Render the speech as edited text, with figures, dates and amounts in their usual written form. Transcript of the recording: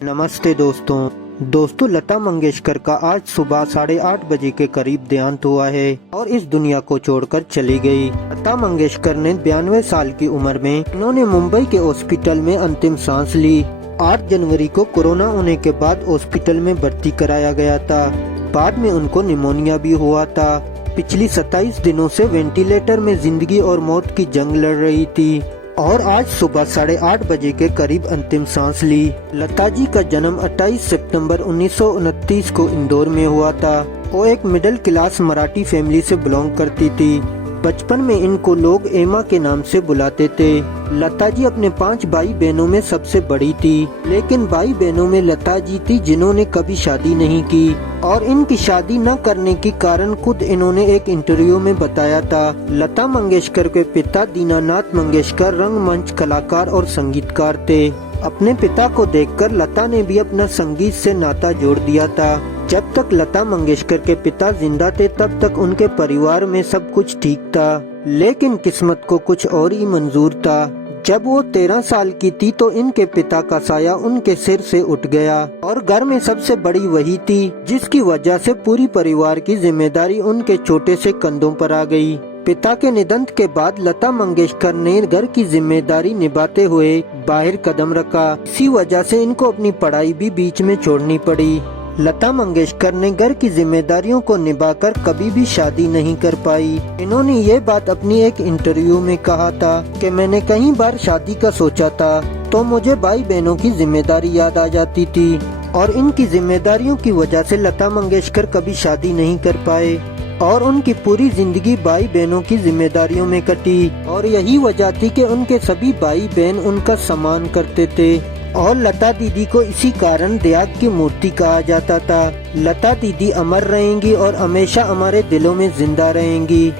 नमस्ते दोस्तों, लता मंगेशकर का आज सुबह 8:30 बजे के करीब देहांत हुआ है और इस दुनिया को छोड़कर चली गई। लता मंगेशकर ने 92 साल की उम्र में इन्होंने मुंबई के हॉस्पिटल में अंतिम सांस ली। 8 जनवरी को कोरोना होने के बाद हॉस्पिटल में भर्ती कराया गया था। बाद में उनको निमोनिया भी हुआ था। पिछली 27 दिनों से वेंटिलेटर में जिंदगी और मौत की जंग लड़ रही थी और आज सुबह 8:30 बजे के करीब अंतिम सांस ली। लता जी का जन्म 28 सितंबर 1929 को इंदौर में हुआ था। वो एक मिडिल क्लास मराठी फैमिली से बिलोंग करती थी। बचपन में इनको लोग एमा के नाम से बुलाते थे। लता जी अपने 5 भाई बहनों में सबसे बड़ी थी, लेकिन भाई बहनों में लता जी थी जिन्होंने कभी शादी नहीं की और इनकी शादी न करने के कारण खुद इन्होंने एक इंटरव्यू में बताया था। लता मंगेशकर के पिता दीनानाथ मंगेशकर रंगमंच कलाकार और संगीतकार थे। अपने पिता को देखकर लता ने भी अपना संगीत से नाता जोड़ दिया था। जब तक लता मंगेशकर के पिता जिंदा थे तब तक उनके परिवार में सब कुछ ठीक था, लेकिन किस्मत को कुछ और ही मंजूर था। जब वो 13 साल की थी तो इनके पिता का साया उनके सिर से उठ गया और घर में सबसे बड़ी वही थी, जिसकी वजह से पूरी परिवार की जिम्मेदारी उनके छोटे से कंधों पर आ गई। पिता के निधन के बाद लता मंगेशकर ने घर की जिम्मेदारी निभाते हुए बाहर कदम रखा। इसी वजह से इनको अपनी पढ़ाई भी बीच में छोड़नी पड़ी। लता मंगेशकर ने घर की जिम्मेदारियों को निभाकर कभी भी शादी नहीं कर पाई। इन्होंने ये बात अपनी एक इंटरव्यू में कहा था कि मैंने कई बार शादी का सोचा था तो मुझे भाई बहनों की जिम्मेदारी याद आ जाती थी और इनकी जिम्मेदारियों की वजह से लता मंगेशकर कभी शादी नहीं कर पाए और उनकी पूरी जिंदगी भाई बहनों की जिम्मेदारियों में कटी और यही वजह थी कि उनके सभी भाई बहन उनका सम्मान करते थे और लता दीदी को इसी कारण त्याग की मूर्ति कहा जाता था। लता दीदी अमर रहेंगी और हमेशा हमारे दिलों में जिंदा रहेंगी।